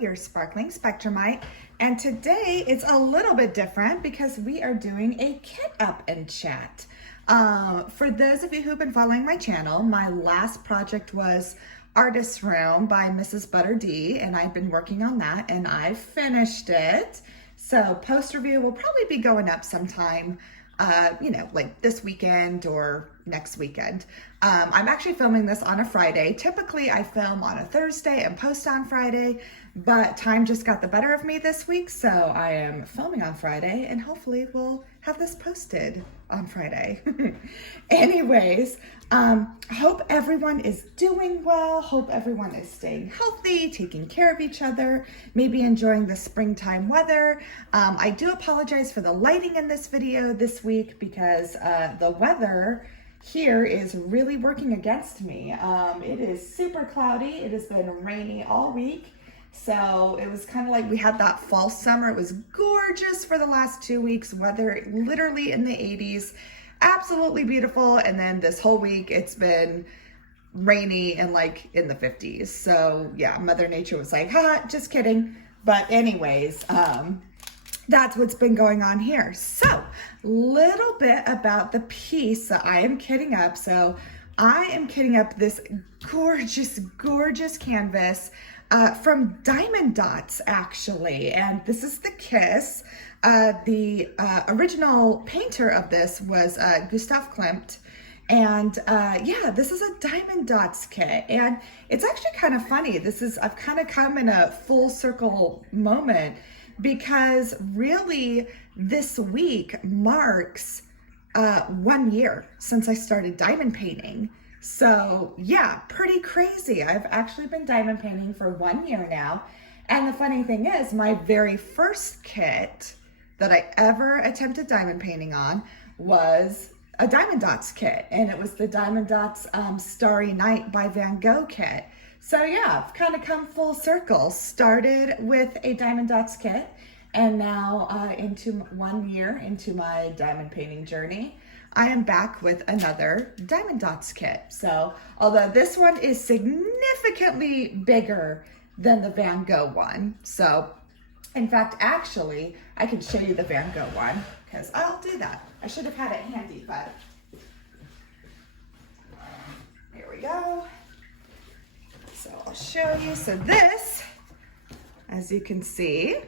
your sparkling Spectrumite, and today it's a little bit different because we are doing a kit up and chat. For those of you who've been following my channel, my last project was Artist's Room by Mrs. Butter D, and I've been working on that and I finished it. So post review will probably be going up sometime, like this weekend or next weekend. I'm actually filming this on a Friday. Typically I film on a Thursday and post on Friday, but time just got the better of me this week. So I am filming on Friday and hopefully we'll have this posted on Friday. Anyways, hope everyone is doing well. Hope everyone is staying healthy, taking care of each other, maybe enjoying the springtime weather. I do apologize for the lighting in this video this week because the weather here is really working against me. It is super cloudy. It has been rainy all week. So it was kind of like we had that fall summer. It was gorgeous for the last 2 weeks. Weather literally in the 80s, absolutely beautiful. And then this whole week it's been rainy and like in the 50s. So yeah, Mother Nature was like, ha, just kidding. But anyways, that's what's been going on here. So little bit about the piece that I am kitting up. So I am kitting up this gorgeous, gorgeous canvas from Diamond Dots, actually. And this is the Kiss. The original painter of this was Gustav Klimt. And yeah, this is a Diamond Dots kit. And it's actually kind of funny. I've kind of come in a full circle moment because really this week marks 1 year since I started diamond painting. So yeah, pretty crazy. I've actually been diamond painting for 1 year now. And the funny thing is, my very first kit that I ever attempted diamond painting on was a Diamond Dots kit. And it was the Diamond Dots Starry Night by Van Gogh kit. So yeah, I've kind of come full circle. Started with a Diamond Dots kit and now into 1 year into my diamond painting journey, I am back with another Diamond Dots kit. So although this one is significantly bigger than the Van Gogh one. So in fact, actually, I can show you the Van Gogh one because I'll do that. I should have had it handy, but here we go. So I'll show you. So this, as you can see,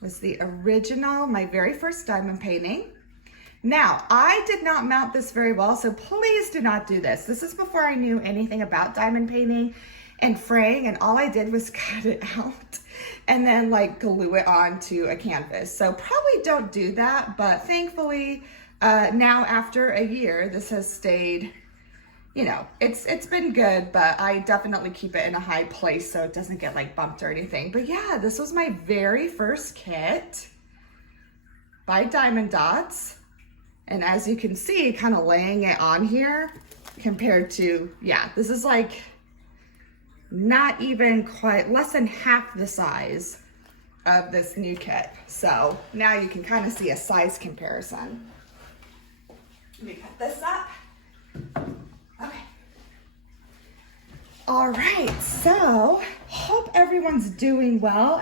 was the original, my very first diamond painting. Now, I did not mount this very well, so please do not do this. This is before I knew anything about diamond painting and fraying, and all I did was cut it out and then like glue it onto a canvas. So probably don't do that, but thankfully now after a year, this has stayed, you know, it's been good, but I definitely keep it in a high place so it doesn't get like bumped or anything. But yeah, this was my very first kit by Diamond Dots. And as you can see, kind of laying it on here compared to, yeah, this is like not even quite, less than half the size of this new kit. So now you can kind of see a size comparison. Let me put this up. Okay. All right, so hope everyone's doing well.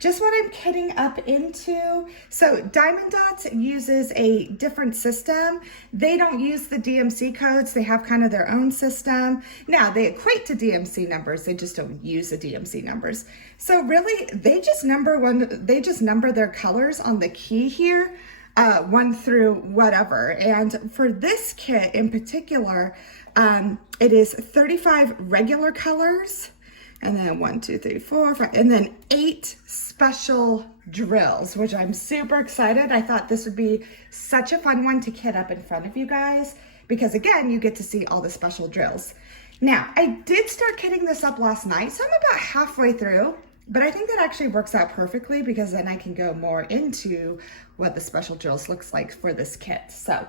Just what I'm kitting up into. So Diamond Dots uses a different system. They don't use the DMC codes. They have kind of their own system. Now they equate to DMC numbers. They just don't use the DMC numbers. So really they just number their colors on the key here, 1 through whatever. And for this kit in particular, it is 35 regular colors. And then 1, 2, 3, 4, 5, and then 8 special drills, which I'm super excited. I thought this would be such a fun one to kit up in front of you guys, because again, you get to see all the special drills. Now, I did start kitting this up last night, so I'm about halfway through, but I think that actually works out perfectly because then I can go more into what the special drills looks like for this kit. So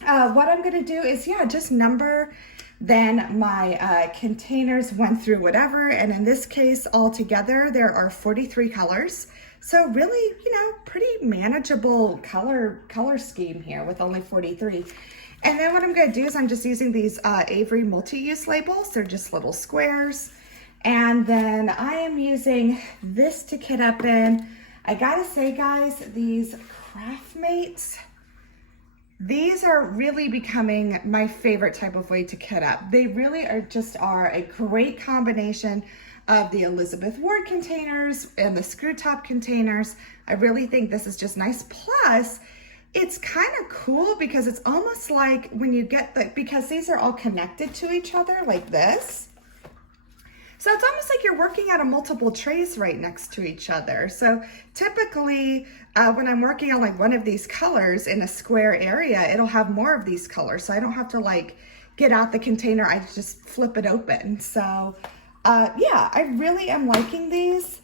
what I'm gonna do is, yeah, just number then my containers 1 through whatever, and in this case altogether there are 43 colors. So really, you know, pretty manageable color scheme here with only 43. And then what I'm going to do is I'm just using these Avery multi-use labels. They're just little squares, And then I am using this to kit up in. I gotta say, guys, these Craftmates, these are really becoming my favorite type of way to kit up. They really are a great combination of the Elizabeth Ward containers and the screw top containers. I really think this is just nice. Plus, it's kind of cool because it's almost like when you get because these are all connected to each other like this. So it's almost like you're working out of multiple trays right next to each other. So typically when I'm working on like one of these colors in a square area, it'll have more of these colors. So I don't have to like get out the container, I just flip it open. So yeah, I really am liking these.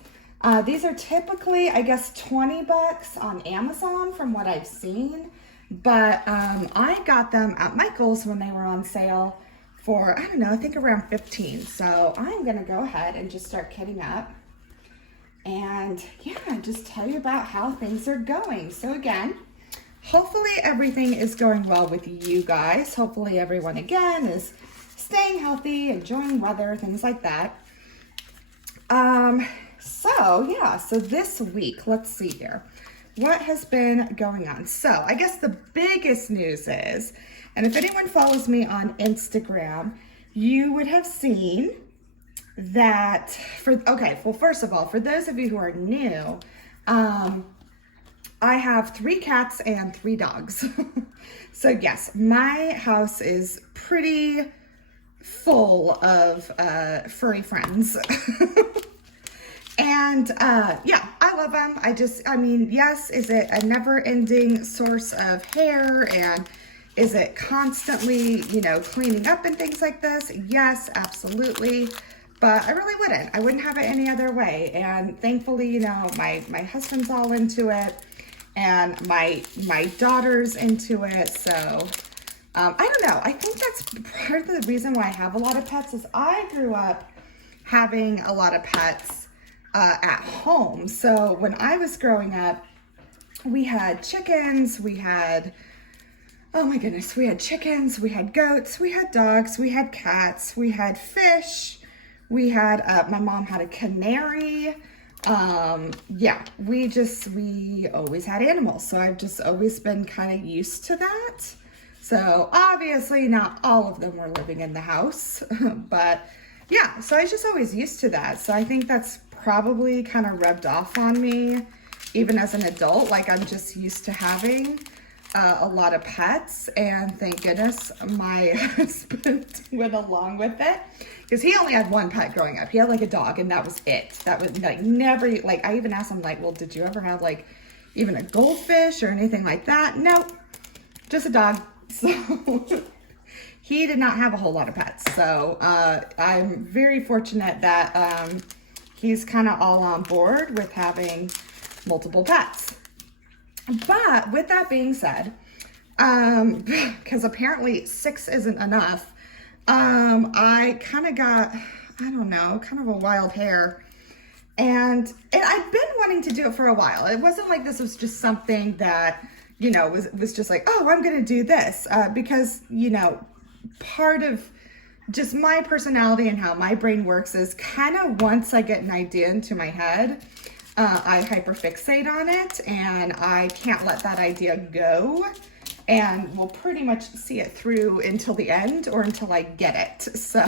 These are typically, I guess, 20 bucks on Amazon from what I've seen. But I got them at Michael's when they were on sale for, I don't know, I think around 15. So I'm gonna go ahead and just start kitting up and yeah, just tell you about how things are going. So again, hopefully everything is going well with you guys. Hopefully everyone again is staying healthy, enjoying weather, things like that. So yeah, so this week, let's see here. What has been going on? So I guess the biggest news is, and if anyone follows me on Instagram, you would have seen that first of all, for those of you who are new, I have 3 cats and 3 dogs. So yes, my house is pretty full of furry friends. And yeah, I love them. I mean, yes, is it a never-ending source of hair, and is it constantly, you know, cleaning up and things like this? Yes, absolutely. But I really wouldn't. I wouldn't have it any other way. And thankfully, you know, my husband's all into it, and my daughter's into it. So I don't know. I think that's part of the reason why I have a lot of pets is I grew up having a lot of pets at home. So when I was growing up, we had chickens, we had, oh my goodness, we had chickens, we had goats, we had dogs, we had cats, we had fish, we had, my mom had a canary. Yeah, we always had animals. So I've just always been kind of used to that. So obviously not all of them were living in the house, but yeah, so I was just always used to that. So I think that's probably kind of rubbed off on me even as an adult. Like I'm just used to having a lot of pets, and thank goodness my husband went along with it, because he only had 1 pet growing up. He had like a dog, and that was it. That was like never, like I even asked him like, well, did you ever have like even a goldfish or anything like that? Nope, just a dog. So he did not have a whole lot of pets. So I'm very fortunate that he's kind of all on board with having multiple pets. But with that being said, because apparently 6 isn't enough, I kind of got, I don't know, kind of a wild hair. And I've been wanting to do it for a while. It wasn't like this was just something that, you know, was just like, oh, I'm going to do this. Because, you know, part of just my personality and how my brain works is kind of once I get an idea into my head, I hyperfixate on it, and I can't let that idea go, and will pretty much see it through until the end or until I get it. So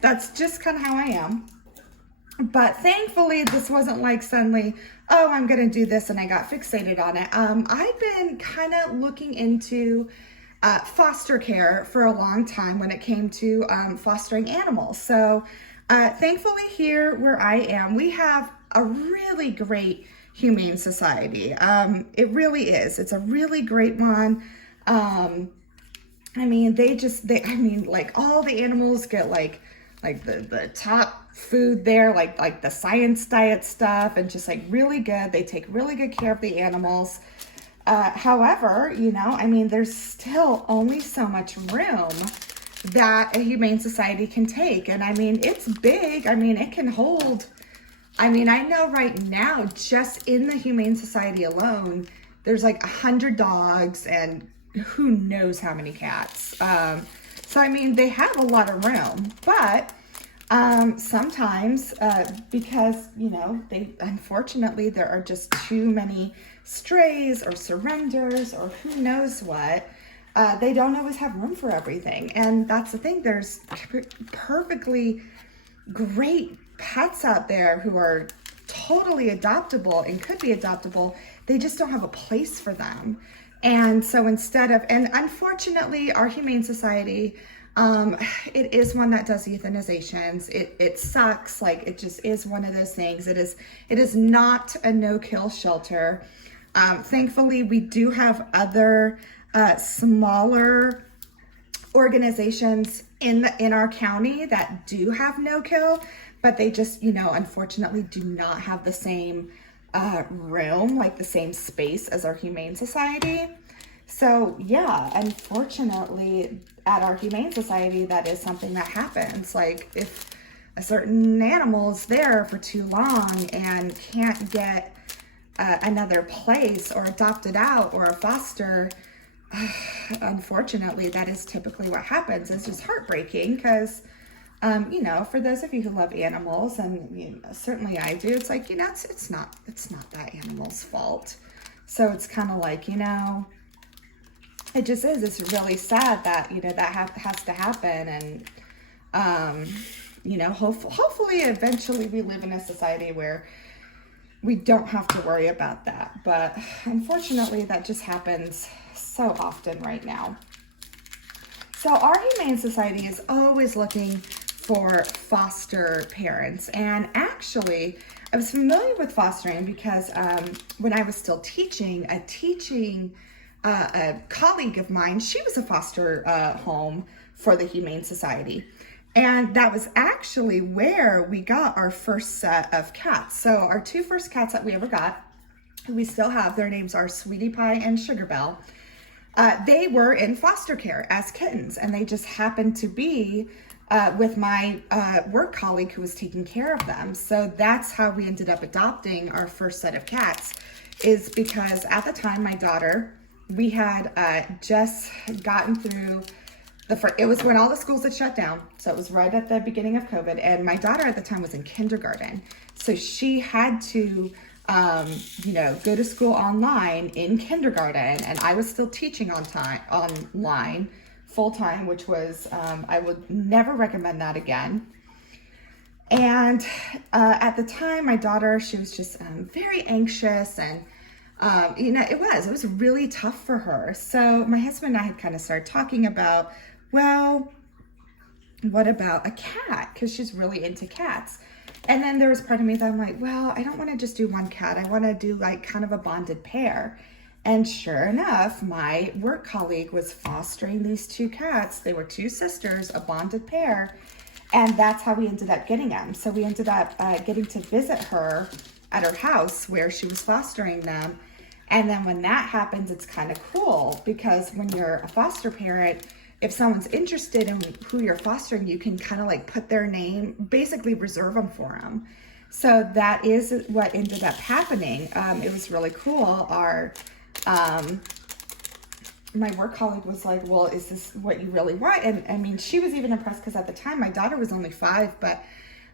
that's just kind of how I am. But thankfully, this wasn't like suddenly, oh, I'm going to do this and I got fixated on it. I've been kind of looking into foster care for a long time when it came to fostering animals. So thankfully here where I am, we have a really great humane society. It really is. It's a really great one. I mean, like all the animals get like the top food there, like the science diet stuff, and just like really good. They take really good care of the animals. However, you know, I mean, there's still only so much room that a humane society can take. And I mean, it's big. I mean, it can hold, I mean, I know right now, just in the Humane Society alone, there's like 100 dogs and who knows how many cats. So, I mean, they have a lot of room, but Sometimes, because, unfortunately, there are just too many strays or surrenders or who knows what. They don't always have room for everything. And that's the thing. There's perfectly great pets out there who are totally adoptable and could be adoptable. They just don't have a place for them. And so and unfortunately, our Humane Society, it is one that does euthanizations. It sucks. Like, it just is one of those things. It is not a no-kill shelter. Thankfully, we do have other smaller organizations in our county that do have no-kill, but they just, unfortunately do not have the same room, like the same space as our Humane Society. So yeah, unfortunately at our Humane Society, that is something that happens. Like, if a certain animal is there for too long and can't get another place or adopted out or a foster, unfortunately, that is typically what happens. It's just heartbreaking because, for those of you who love animals, and certainly I do, it's like, it's not that animal's fault. So it's kind of like, it just is. It's really sad that, that has to happen. And, hopefully eventually we live in a society where we don't have to worry about that. But unfortunately, that just happens so often right now. So our Humane Society is always looking for foster parents. And actually, I was familiar with fostering because when I was still teaching, a colleague of mine, she was a foster home for the Humane Society. And that was actually where we got our first set of cats. So our two first cats that we ever got, we still have, their names are Sweetie Pie and Sugar Belle. They were in foster care as kittens, and they just happened to be with my work colleague who was taking care of them. So that's how we ended up adopting our first set of cats, is because at the time, my daughter, we had just gotten through it was when all the schools had shut down. So it was right at the beginning of COVID. And my daughter at the time was in kindergarten. So she had to, go to school online in kindergarten. And I was still teaching online full time, which was, I would never recommend that again. And at the time, my daughter, she was just very anxious, and it was really tough for her. So my husband and I had kind of started talking about, well, what about a cat? Because she's really into cats. And then there was part of me that I'm like, well, I don't want to just do one cat. I want to do like kind of a bonded pair. And sure enough, my work colleague was fostering these two cats. They were two sisters, a bonded pair. And that's how we ended up getting them. So we ended up getting to visit her at her house where she was fostering them. And then when that happens, it's kind of cool, because when you're a foster parent, if someone's interested in who you're fostering, you can kind of like put their name, basically reserve them for them. So that is what ended up happening. It was really cool. My work colleague was like, well, is this what you really want? And I mean, she was even impressed because at the time my daughter was only 5, but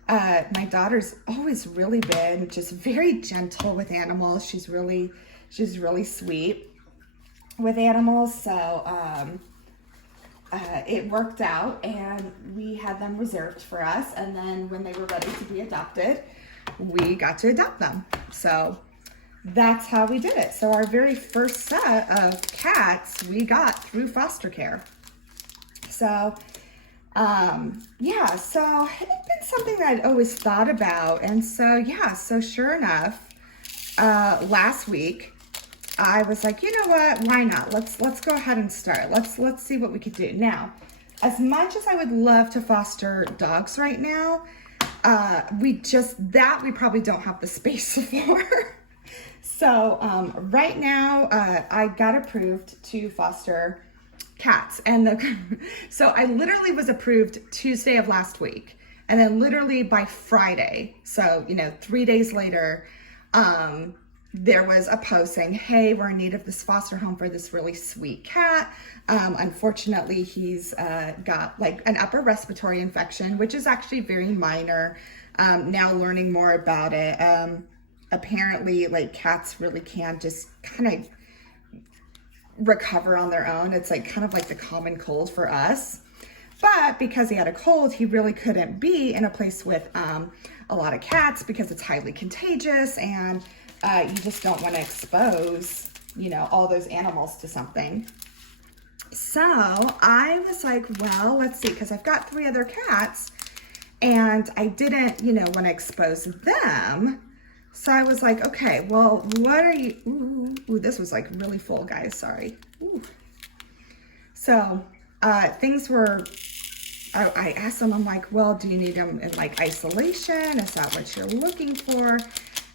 my daughter's always really been just very gentle with animals. She's really sweet with animals. So it worked out, and we had them reserved for us. And then when they were ready to be adopted, we got to adopt them. So that's how we did it. So our very first set of cats we got through foster care. So so it had been something that I'd always thought about. And so sure enough, last week I was like, you know what, why not? Let's go ahead and start. Let's see what we could do. Now, as much as I would love to foster dogs right now, we probably don't have the space for. So right now, I got approved to foster cats. And so I literally was approved Tuesday of last week. And then literally by Friday, so, 3 days later, there was a post saying, hey, we're in need of this foster home for this really sweet cat. Unfortunately, he's got like an upper respiratory infection, which is actually very minor. Now learning more about it. Apparently, like, cats really can just kind of recover on their own. It's like kind of like the common cold for us. But because he had a cold, he really couldn't be in a place with a lot of cats because it's highly contagious, and you just don't want to expose, you know, all those animals to something. So I was like, well, let's see, because I've got 3 other cats and I didn't, you know, want to expose them. So I was like, okay, well, what are you, ooh, this was like really full, guys, sorry. Ooh. So things were, I asked them, I'm like, well, do you need them in like isolation? Is that what you're looking for?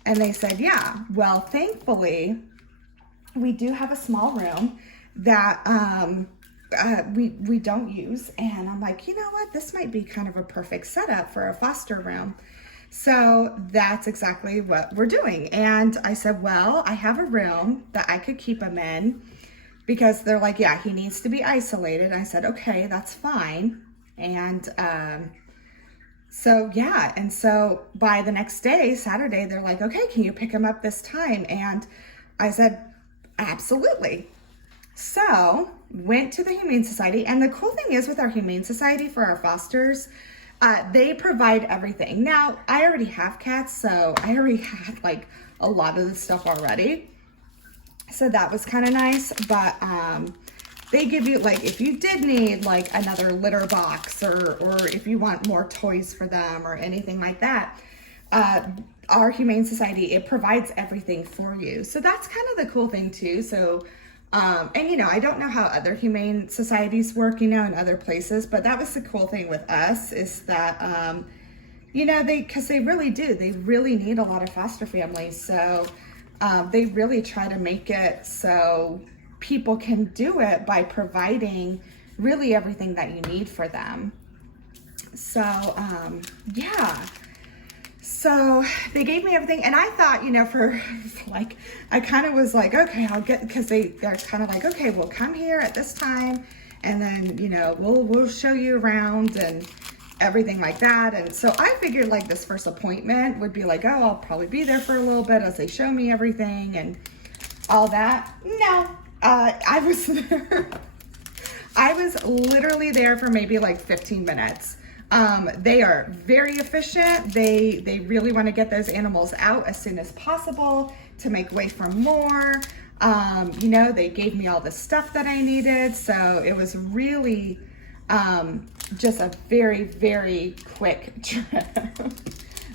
And they said, yeah. Well, thankfully, we do have a small room that we don't use. And I'm like, you know what? This might be kind of a perfect setup for a foster room. So that's exactly what we're doing. And I said, well, I have a room that I could keep him in, because they're like, yeah, he needs to be isolated. I said, okay, that's fine. And so yeah, and so by the next day, Saturday, they're like, okay, can you pick him up this time? And I said, absolutely. So went to the Humane Society. And the cool thing is with our Humane Society for our fosters, they provide everything. Now, I already have cats, so I already had like a lot of the stuff already. So that was kind of nice, but they give you, like, if you did need like another litter box, or if you want more toys for them or anything like that, our Humane Society, it provides everything for you. So that's kind of the cool thing too. So, and you know, I don't know how other Humane Societies work, you know, in other places, but that was the cool thing with us, is that, you know, because they really do, they really need a lot of foster families. So they really try to make it so people can do it by providing really everything that you need for them. So, yeah. So they gave me everything, and I thought, you know, for like, I kind of was like, okay, I'll get, because they're kind of like, okay, we'll come here at this time, and then, you know, we'll show you around and everything like that. And so I figured like this first appointment would be like, oh, I'll probably be there for a little bit as they show me everything and all that. No, I was there. I was literally there for maybe like 15 minutes. They are very efficient. They really want to get those animals out as soon as possible to make way for more. You know, they gave me all the stuff that I needed. So it was really just a very, very quick trip,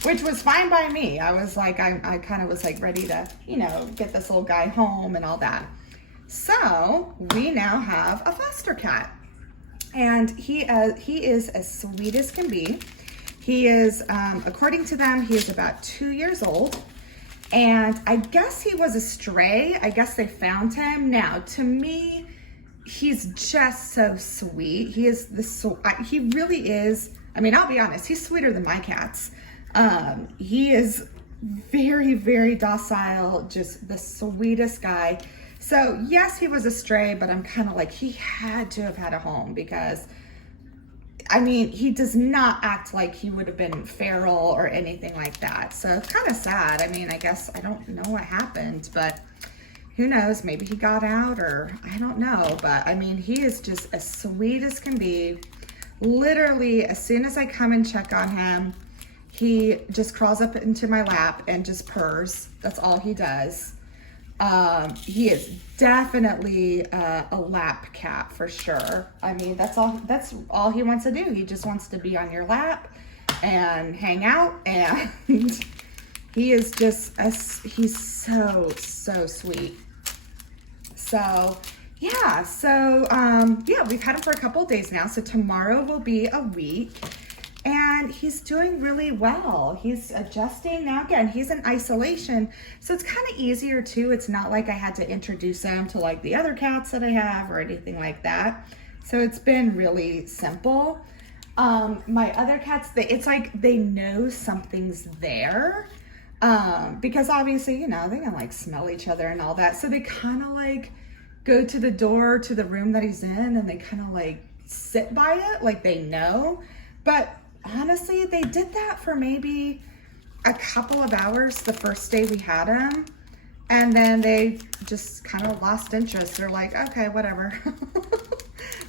which was fine by me. I was like, I kind of was like ready to, you know, get this little guy home and all that. So we now have a foster cat. And he is as sweet as can be. He is, according to them, he is about 2 years old. And I guess he was a stray. I guess they found him. Now, to me, he's just so sweet. He is he really is. I mean, I'll be honest, he's sweeter than my cats. He is very, very docile, just the sweetest guy. So yes, he was a stray, but I'm kind of like, he had to have had a home, because I mean, he does not act like he would have been feral or anything like that. So it's kind of sad. I mean, I guess I don't know what happened, but who knows? Maybe he got out, or I don't know. But I mean, he is just as sweet as can be. Literally, as soon as I come and check on him, he just crawls up into my lap and just purrs. That's all he does. He is definitely a lap cat for sure. I mean, that's all he wants to do. He just wants to be on your lap and hang out, and he is just he's so sweet. So yeah, yeah, we've had him for a couple of days now. So tomorrow will be a week. And he's doing really well. He's adjusting now. Again, he's in isolation, so it's kind of easier too. It's not like I had to introduce him to like the other cats that I have or anything like that. So it's been really simple. My other cats, it's like they know something's there. Because obviously, you know, they can like smell each other and all that. So they kind of like go to the door to the room that he's in and they kind of like sit by it like they know. But honestly, they did that for maybe a couple of hours the first day we had him. And then they just kind of lost interest. They're like, okay, whatever.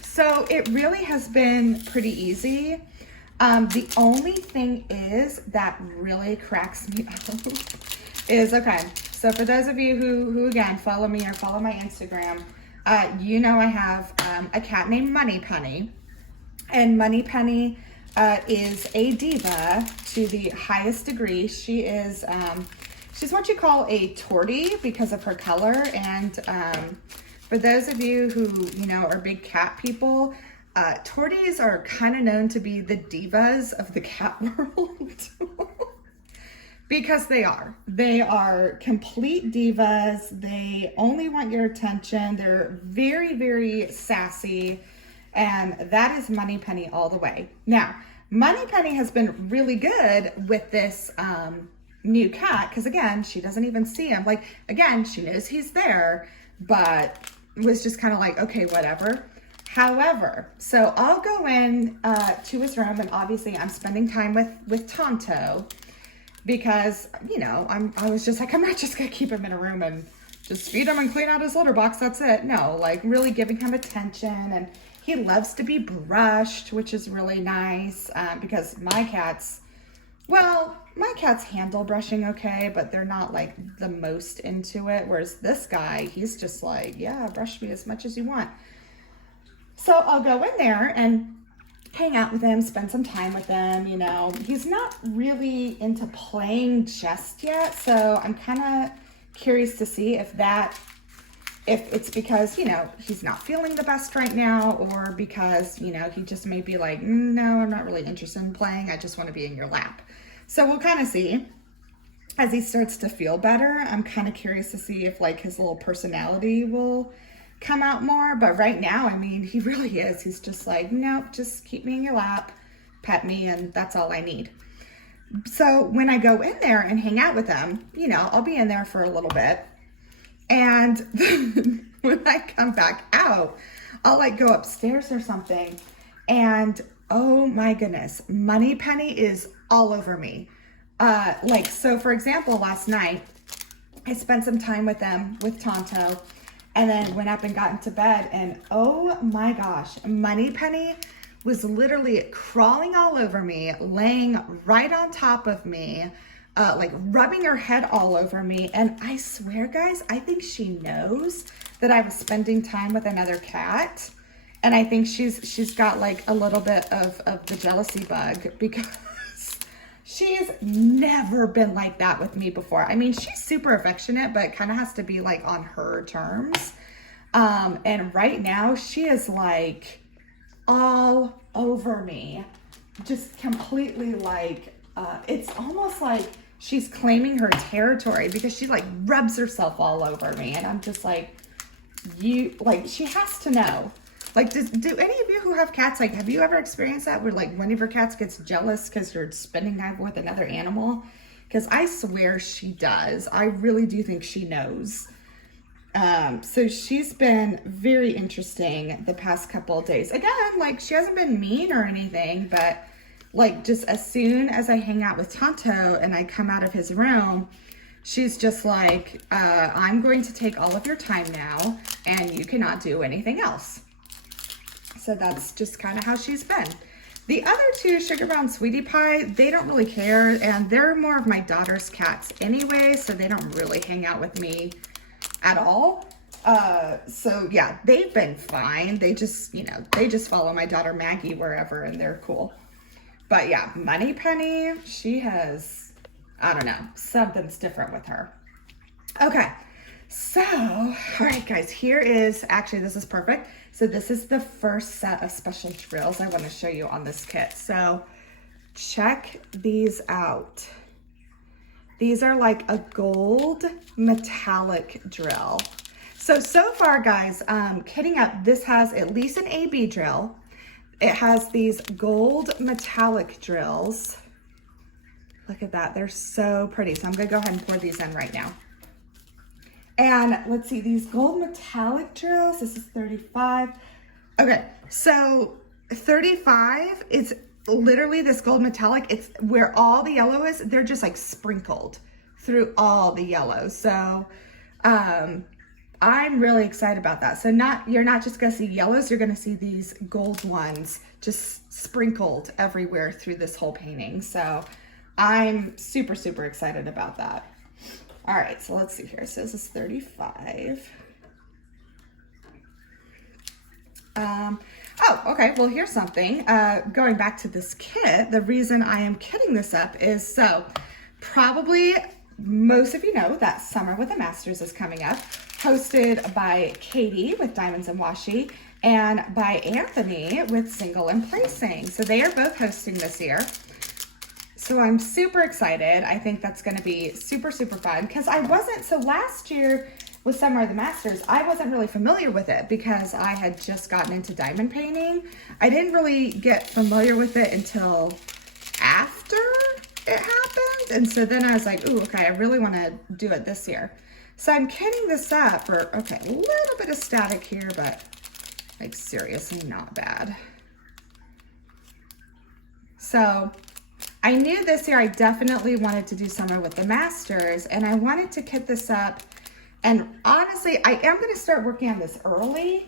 So it really has been pretty easy. The only thing is that really cracks me up is, okay, so for those of you who again, follow me or follow my Instagram, you know I have a cat named Moneypenny. And Moneypenny is a diva to the highest degree. She is, she's what you call a tortie because of her color. And for those of you who, you know, are big cat people, torties are kind of known to be the divas of the cat world. Because they are. They are complete divas. They only want your attention. They're very, very sassy. And that is Moneypenny all the way. Now, Moneypenny has been really good with this new cat because, again, she doesn't even see him. Like, again, she knows he's there, but was just kind of like, okay, whatever. However, so I'll go in to his room, and obviously I'm spending time with Tonto because, you know, I was just like, I'm not just gonna keep him in a room and just feed him and clean out his litter box. That's it. No, like really giving him attention, and he loves to be brushed, which is really nice because my cats handle brushing okay, but they're not like the most into it. Whereas this guy, he's just like, yeah, brush me as much as you want. So I'll go in there and hang out with him, spend some time with him, you know. He's not really into playing just yet, so I'm kind of curious to see if it's because, you know, he's not feeling the best right now, or because, you know, he just may be like, no, I'm not really interested in playing. I just want to be in your lap. So we'll kind of see. As he starts to feel better, I'm kind of curious to see if like his little personality will come out more. But right now, I mean, he really is. He's just like, nope, just keep me in your lap, pet me, and that's all I need. So when I go in there and hang out with him, you know, I'll be in there for a little bit. And when I come back out, I'll like go upstairs or something. And oh my goodness, Moneypenny is all over me. Like, so for example, last night, I spent some time with them, with Tonto, and then went up and got into bed, and oh my gosh, Moneypenny was literally crawling all over me, laying right on top of me, like rubbing her head all over me. And I swear, guys, I think she knows that I was spending time with another cat. And I think she's got like a little bit of the jealousy bug because she's never been like that with me before. I mean, she's super affectionate, but kind of has to be like on her terms. And right now she is like all over me, just completely like, it's almost like she's claiming her territory because she like rubs herself all over me. And I'm just like, she has to know. Like, do any of you who have cats, like, have you ever experienced that where, like, one of your cats gets jealous because you're spending time with another animal? Because I swear she does. I really do think she knows. So she's been very interesting the past couple of days. Again, like, she hasn't been mean or anything, but, like, just as soon as I hang out with Tonto and I come out of his room, she's just like, I'm going to take all of your time now, and you cannot do anything else. So that's just kind of how she's been. The other two, Sugar Brown and Sweetie Pie, they don't really care, and they're more of my daughter's cats anyway, so they don't really hang out with me at all. So yeah, they've been fine. They just, you know, they just follow my daughter Maggie wherever, and they're cool. But yeah, Moneypenny, she has, I don't know, something's different with her. Okay. So, all right, guys, here is, actually, this is perfect. So this is the first set of special drills I want to show you on this kit. So check these out. These are like a gold metallic drill. So far, guys, kitting up, this has at least an AB drill. It has these gold metallic drills. Look at that, they're so pretty. So I'm gonna go ahead and pour these in right now. And let's see, these gold metallic drills, this is 35. Okay, so 35 is literally this gold metallic. It's where all the yellow is, they're just like sprinkled through all the yellow. So I'm really excited about that. So you're not just gonna see yellows, you're gonna see these gold ones just sprinkled everywhere through this whole painting. So I'm super, super excited about that. All right, so let's see here. So this is 35. Oh, okay, well, here's something. Going back to this kit, the reason I am kitting this up is, so probably most of you know that Summer with the Masters is coming up, hosted by Katie with Diamonds and Washi and by Anthony with Single and Placing. So they are both hosting this year. So I'm super excited. I think that's gonna be super, super fun because so last year with Summer of the Masters, I wasn't really familiar with it because I had just gotten into diamond painting. I didn't really get familiar with it until after it happened. And so then I was like, ooh, okay, I really wanna do it this year. So I'm kitting this up for, okay, a little bit of static here, but like seriously not bad. So I knew this year I definitely wanted to do Summer with the Masters, and I wanted to kit this up. And honestly, I am going to start working on this early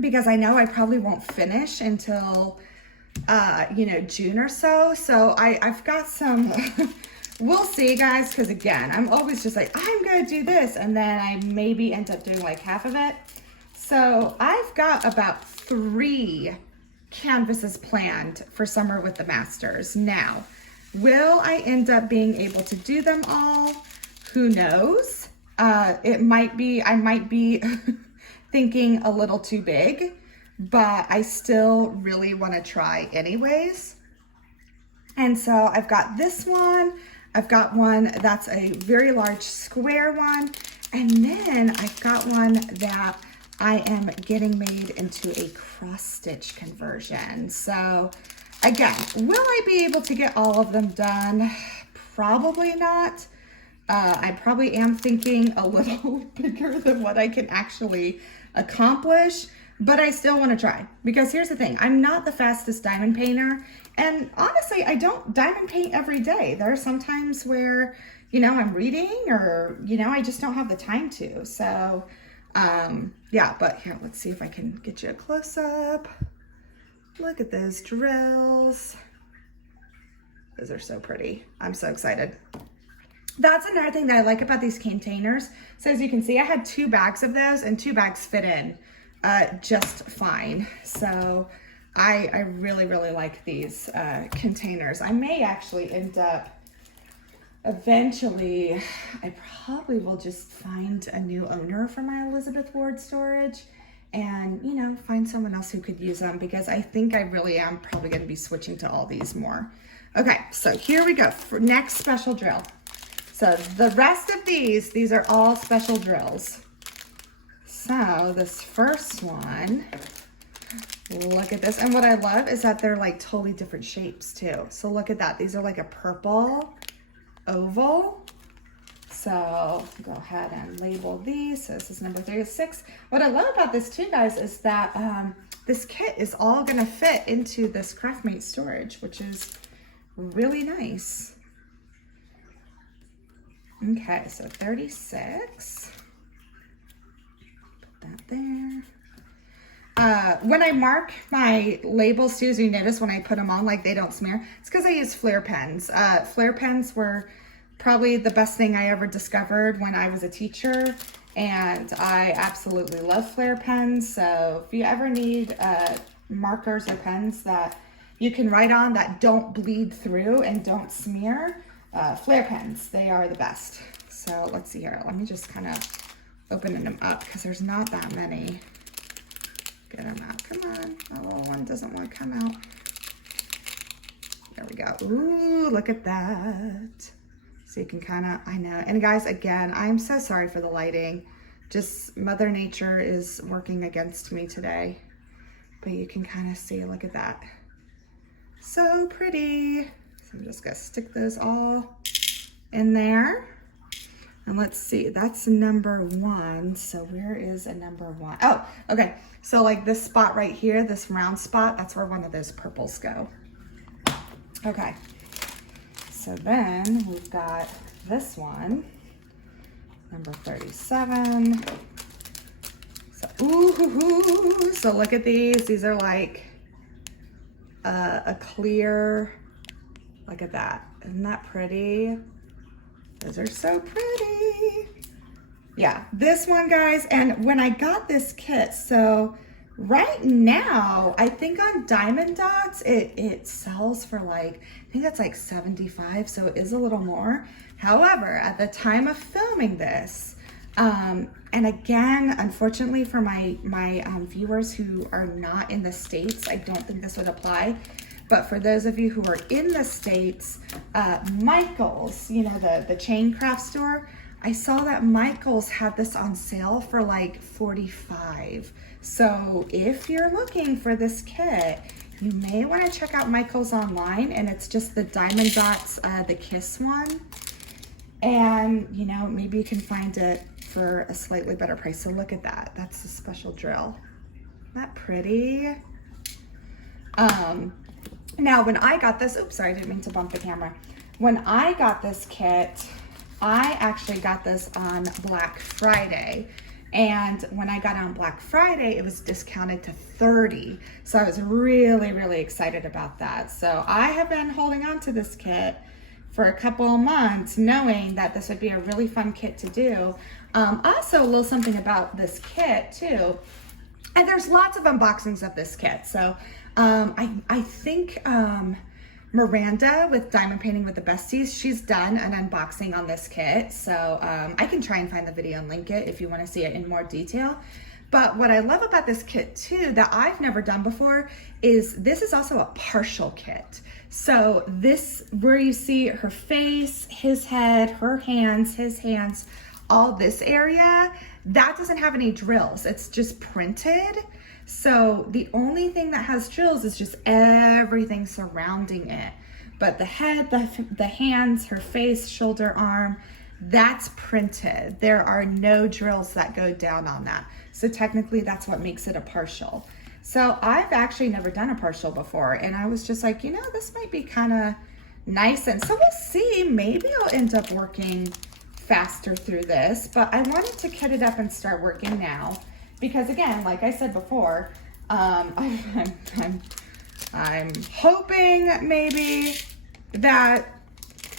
because I know I probably won't finish until, June or so. So I've got some, we'll see, guys, because again, I'm always just like, I'm going to do this, and then I maybe end up doing like half of it. So I've got about 3 canvases planned for Summer with the Masters. Now, will I end up being able to do them all? Who knows? I might be thinking a little too big, but I still really want to try anyways. And so I've got this one, I've got one that's a very large square one, and then I've got one that I am getting made into a cross stitch conversion. So again, will I be able to get all of them done? Probably not. I probably am thinking a little bigger than what I can actually accomplish, but I still want to try because here's the thing. I'm not the fastest diamond painter. And honestly, I don't diamond paint every day. There are some times where, I'm reading or, I just don't have the time to. So yeah, but here, let's see if I can get you a close up. Look at those drills. Those are so pretty. I'm so excited. That's another thing that I like about these containers. So as you can see, I had 2 bags of those and 2 bags fit in just fine. So I really, really like these containers. I may actually end up eventually, I probably will just find a new owner for my Elizabeth Ward storage and, find someone else who could use them because I think I really am probably going to be switching to all these more. Okay, so here we go for next special drill. So the rest of these are all special drills. So this first one, look at this. And what I love is that they're like totally different shapes too. So look at that. These are like a purple oval. So go ahead and label these. So this is number 36. What I love about this too, guys, is that this kit is all gonna fit into this Craftmate storage, which is really nice. Okay, so 36. Put that there. When I mark my labels too, as you notice when I put them on, like they don't smear, it's because I use Flair pens. Flair pens were probably the best thing I ever discovered when I was a teacher, and I absolutely love Flair pens. So if you ever need markers or pens that you can write on that don't bleed through and don't smear, Flair pens, they are the best. So let's see here. Let me just kind of open them up because there's not that many. Get them out. Come on. My little one doesn't want to come out. There we go. Ooh, look at that. So you can kind of, I know. And guys, again, I'm so sorry for the lighting. Just Mother Nature is working against me today. But you can kind of see, look at that. So pretty. I'm just gonna stick those all in there. And let's see, that's number 1. So where is a number 1? Oh, okay. So like this spot right here, this round spot, that's where one of those purples go. Okay. So then we've got this one, number 37. So, ooh, so look at these. These are like a clear, look at that. Isn't that pretty? Those are so pretty. Yeah, this one, guys, and when I got this kit, so right now, I think on Diamond Dots, it sells for like, I think that's like 75, so it is a little more. However, at the time of filming this, and again, unfortunately for my viewers who are not in the States, I don't think this would apply. But for those of you who are in the States, Michaels, you know, the chain craft store, I saw that Michaels had this on sale for like $45. So if you're looking for this kit, you may want to check out Michaels online, and it's just the Diamond Dots, the Kiss one. And, you know, maybe you can find it for a slightly better price. So look at that. That's a special drill. Isn't that pretty? Now, when I got this, oops, sorry, I didn't mean to bump the camera. When I got this kit, I actually got this on Black Friday. And when I got it on Black Friday, it was discounted to 30. So I was really, really excited about that. So I have been holding on to this kit for a couple of months, knowing that this would be a really fun kit to do. Also, a little something about this kit too. And there's lots of unboxings of this kit. So I think Miranda with Diamond Painting with the Besties, she's done an unboxing on this kit. So I can try and find the video and link it if you want to see it in more detail. But what I love about this kit too, that I've never done before, is this is also a partial kit. So this, where you see her face, his head, her hands, his hands, all this area, that doesn't have any drills. It's just printed. So the only thing that has drills is just everything surrounding it. But the head, the hands, her face, shoulder, arm, that's printed. There are no drills that go down on that. So technically that's what makes it a partial. So I've actually never done a partial before, and I was just like, you know, this might be kind of nice. And so we'll see, maybe I'll end up working faster through this, but I wanted to kit it up and start working now. Because again, like I said before, I'm hoping maybe that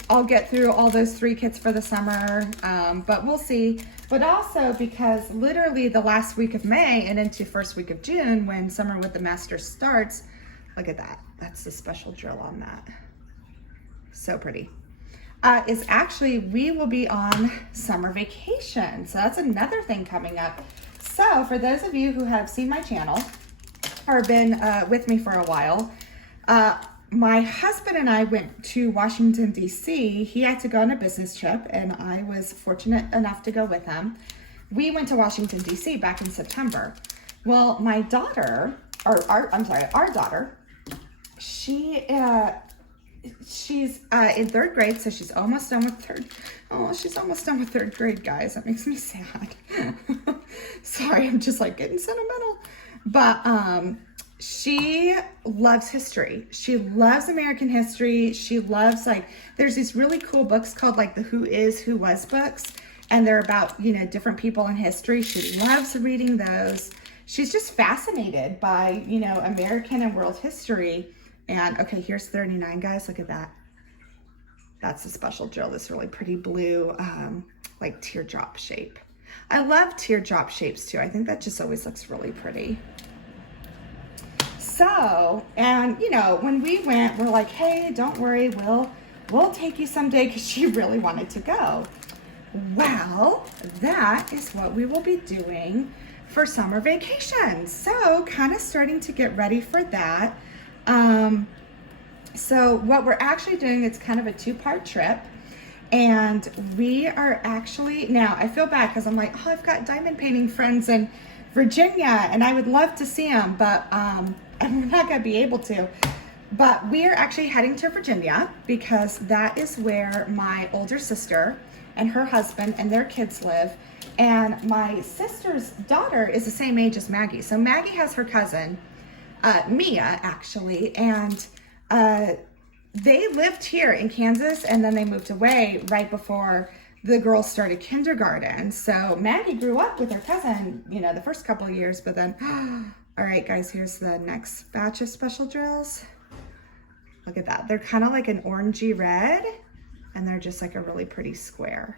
I'll get through all those 3 kits for the summer, but we'll see. But also because literally the last week of May and into first week of June, when Summer with the Masters starts, look at that. That's the special drill on that. So pretty. Is actually, we will be on summer vacation. So that's another thing coming up. So for those of you who have seen my channel or been with me for a while, my husband and I went to Washington, D.C. He had to go on a business trip, and I was fortunate enough to go with him. We went to Washington, D.C. back in September. Well, my daughter, our daughter, she's in 3rd grade, so she's almost done with she's almost done with 3rd grade, guys. That makes me sad. Sorry, I'm just like getting sentimental. But she loves history. She loves American history. She loves, like, there's these really cool books called like the Who Is, Who Was books. And they're about, you know, different people in history. She loves reading those. She's just fascinated by, you know, American and world history. And okay, here's 39, guys. Look at that. That's a special drill. This really pretty blue, like teardrop shape. I love teardrop shapes too. I think that just always looks really pretty. So, and you know, when we went, we're like, hey, don't worry, we'll take you someday, because she really wanted to go. Well, that is what we will be doing for summer vacation. So kind of starting to get ready for that. So what we're actually doing, it's kind of a 2-part trip, and we are actually, now I feel bad because I'm like, oh, I've got diamond painting friends in Virginia and I would love to see them, but we're not going to be able to. But we are actually heading to Virginia because that is where my older sister and her husband and their kids live. And my sister's daughter is the same age as Maggie. So Maggie has her cousin, Mia, actually, and they lived here in Kansas, and then they moved away right before the girls started kindergarten. So Maggie grew up with her cousin, you know, the first couple of years, but then, all right, guys, here's the next batch of special drills. Look at that. They're kind of like an orangey red, and they're just like a really pretty square.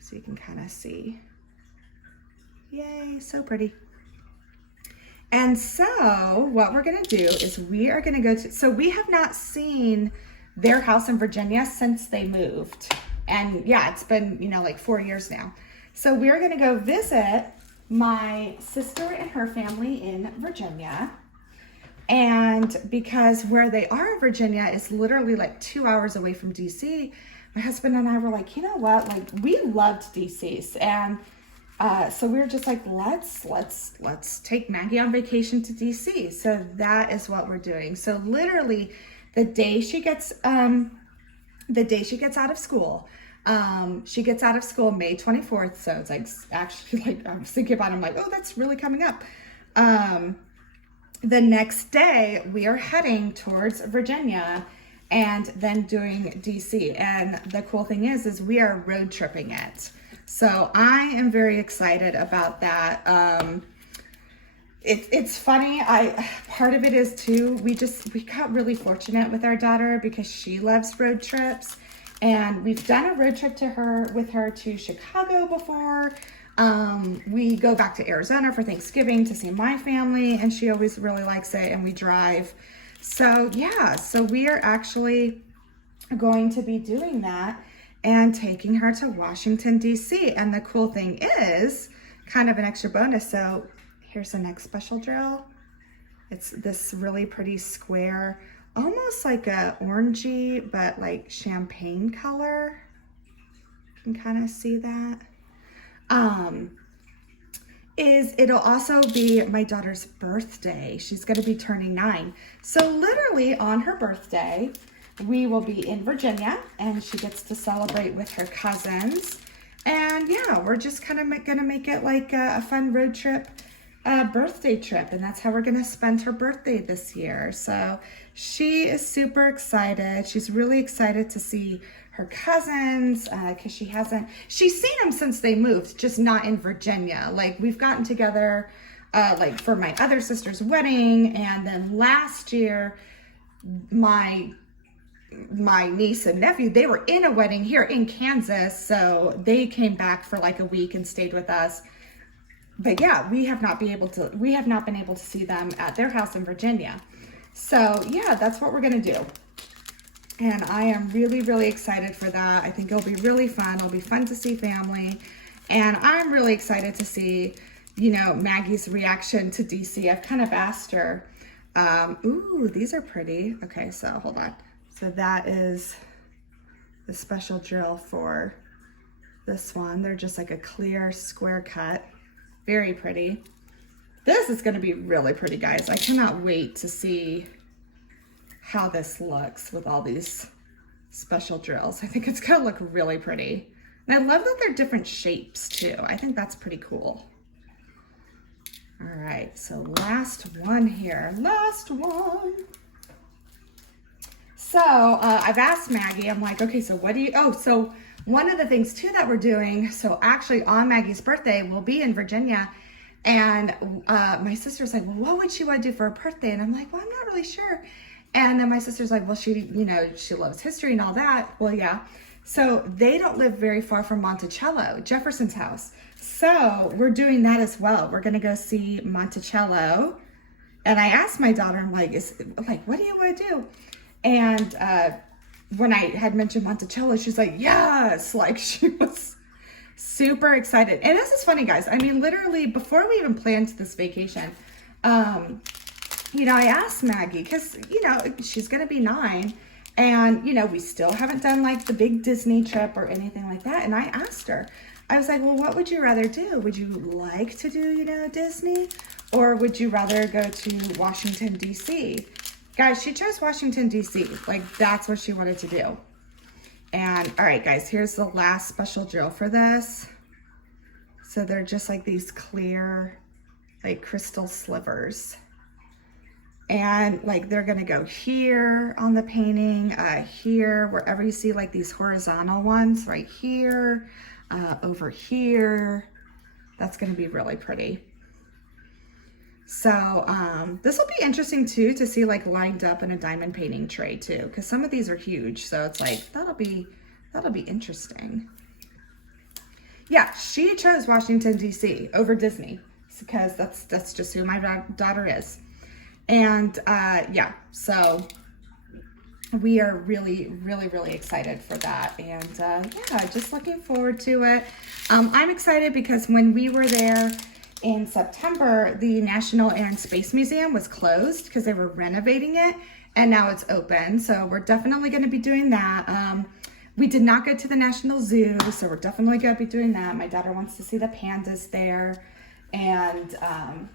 So you can kind of see. Yay, so pretty. And so what we're gonna do is we are gonna go to, so we have not seen their house in Virginia since they moved. And yeah, it's been, you know, like 4 years now. So we're gonna go visit my sister and her family in Virginia. And because where they are in Virginia is literally like 2 hours away from DC, my husband and I were like, you know what, like we loved DC's. And so we were just like, let's take Maggie on vacation to DC. So that is what we're doing. So literally the day she gets out of school, she gets out of school May 24th. So it's like, actually, like I was thinking about it, I'm like, oh, that's really coming up. The next day we are heading towards Virginia and then doing DC. And the cool thing is we are road tripping it. So I am very excited about that. It's funny. Part of it is too, we got really fortunate with our daughter because she loves road trips, and we've done a road trip with her to Chicago before. We go back to Arizona for Thanksgiving to see my family, and she always really likes it, and we drive. So yeah, so we are actually going to be doing that and taking her to Washington, DC. And the cool thing is, kind of an extra bonus, so here's the next special drill. It's this really pretty square, almost like a orangey, but like champagne color. You can kind of see that. It'll also be my daughter's birthday. She's gonna be turning 9. So literally on her birthday, we will be in Virginia, and she gets to celebrate with her cousins. And yeah, we're just kind of gonna make it like a fun road trip, birthday trip. And that's how we're gonna spend her birthday this year. So she is super excited. She's really excited to see her cousins, because she's seen them since they moved, just not in Virginia. Like we've gotten together, like for my other sister's wedding. And then last year, my niece and nephew, they were in a wedding here in Kansas, so they came back for like a week and stayed with us. But yeah, we have not been able to see them at their house in Virginia. So yeah, that's what we're gonna do. And I am really, really excited for that. I think it'll be really fun. It'll be fun to see family. And I'm really excited to see, you know, Maggie's reaction to DC. I've kind of asked her, ooh, these are pretty. Okay, so hold on. So that is the special drill for this one. They're just like a clear square cut. Very pretty. This is gonna be really pretty, guys. I cannot wait to see how this looks with all these special drills. I think it's gonna look really pretty. And I love that they're different shapes too. I think that's pretty cool. All right, so last one here, last one. So I've asked Maggie, I'm like, okay, so what do you, so one of the things too that we're doing, so actually on Maggie's birthday, we'll be in Virginia, and my sister's like, well, what would she want to do for her birthday? And I'm like, well, I'm not really sure. And then my sister's like, well, she loves history and all that. Well, yeah. So they don't live very far from Monticello, Jefferson's house. So we're doing that as well. We're gonna go see Monticello. And I asked my daughter, I'm like, what do you want to do? And when I had mentioned Monticello, she's like, yes, like she was super excited. And this is funny, guys. I mean, literally before we even planned this vacation, you know, I asked Maggie, because, you know, she's going to be 9, and, you know, we still haven't done like the big Disney trip or anything like that. And I asked her, I was like, well, what would you rather do? Would you like to do, you know, Disney, or would you rather go to Washington, DC? Guys, she chose Washington, D.C. Like, that's what she wanted to do. And, all right, guys, here's the last special drill for this. So they're just like these clear, like crystal slivers. And like, they're gonna go here on the painting, here, wherever you see like these horizontal ones, right here, over here. That's gonna be really pretty. So this will be interesting too, to see like lined up in a diamond painting tray too, because some of these are huge. So it's like, that'll be interesting. Yeah, she chose Washington, D.C. over Disney because that's just who my daughter is. And yeah, so we are really, really, really excited for that. And yeah, just looking forward to it. I'm excited because when we were there in September, the National Air and Space Museum was closed because they were renovating it, and now it's open. So we're definitely going to be doing that. We did not go to the National Zoo, so we're definitely going to be doing that. My daughter wants to see the pandas there. And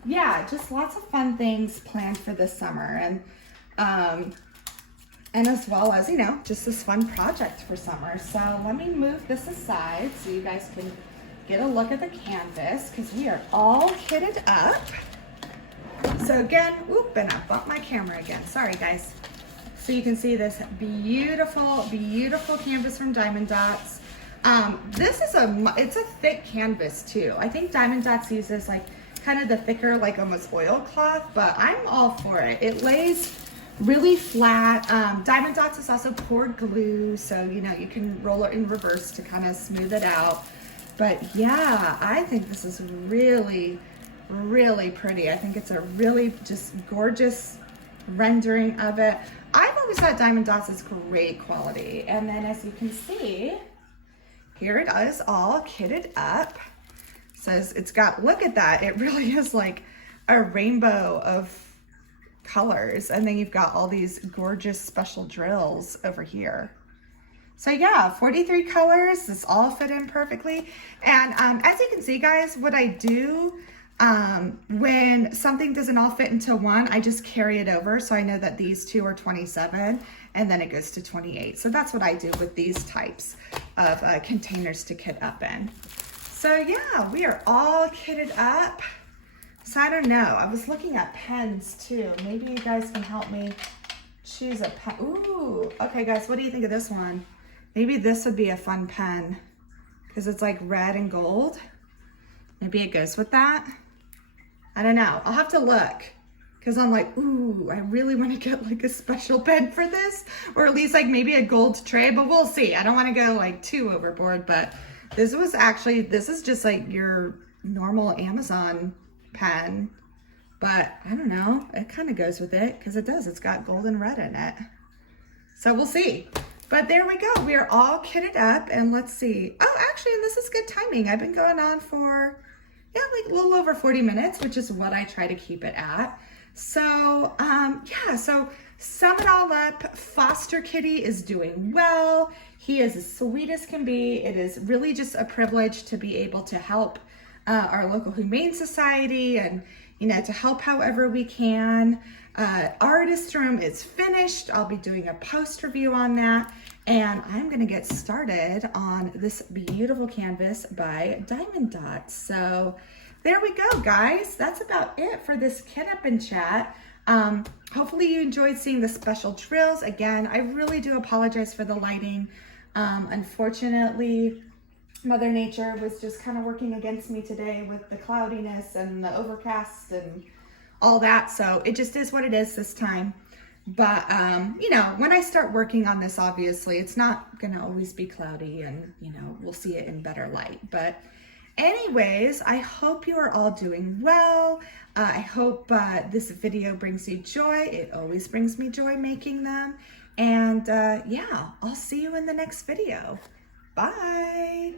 yeah, just lots of fun things planned for this summer. And as well as, you know, just this fun project for summer. So let me move this aside so you guys can get a look at the canvas, because we are all kitted up. So again, whoop, and I bumped my camera again. Sorry, guys. So you can see this beautiful, beautiful canvas from Diamond Dots. This is it's a thick canvas too. I think Diamond Dots uses like kind of the thicker, like almost oilcloth, but I'm all for it. It lays really flat. Diamond Dots is also poured glue, so you know, you can roll it in reverse to kind of smooth it out. But yeah, I think this is really, really pretty. I think it's a really just gorgeous rendering of it. I've always thought Diamond Dots is great quality. And then as you can see, here it is all kitted up. So it's got, look at that. It really is like a rainbow of colors. And then you've got all these gorgeous special drills over here. So yeah, 43 colors, this all fit in perfectly. And as you can see, guys, what I do when something doesn't all fit into one, I just carry it over. So I know that these two are 27 and then it goes to 28. So that's what I do with these types of containers to kit up in. So yeah, we are all kitted up. So I don't know, I was looking at pens too. Maybe you guys can help me choose a pen. Ooh, okay guys, what do you think of this one? Maybe this would be a fun pen because it's like red and gold. Maybe it goes with that. I don't know. I'll have to look because I'm like, ooh, I really want to get like a special pen for this, or at least like maybe a gold tray, but we'll see. I don't want to go like too overboard, but this is just like your normal Amazon pen, but I don't know. It kind of goes with it because it does. It's got gold and red in it. So we'll see. But there we go. We are all kitted up, and let's see. Oh, actually, this is good timing. I've been going on for, yeah, like a little over 40 minutes, which is what I try to keep it at. So, yeah, so sum it all up, Foster Kitty is doing well. He is as sweet as can be. It is really just a privilege to be able to help our local Humane Society and, you know, to help however we can. Artist room is finished. I'll be doing a post review on that, and I'm gonna get started on this beautiful canvas by Diamond Dots. So there we go, guys. That's about it for this kit up and chat. Hopefully you enjoyed seeing the special drills. Again, I really do apologize for the lighting. Unfortunately, Mother Nature was just kind of working against me today with the cloudiness and the overcast and all that. So it just is what it is this time. But, you know, when I start working on this, obviously it's not going to always be cloudy, and, you know, we'll see it in better light. But anyways, I hope you are all doing well. I hope this video brings you joy. It always brings me joy making them. And yeah, I'll see you in the next video. Bye.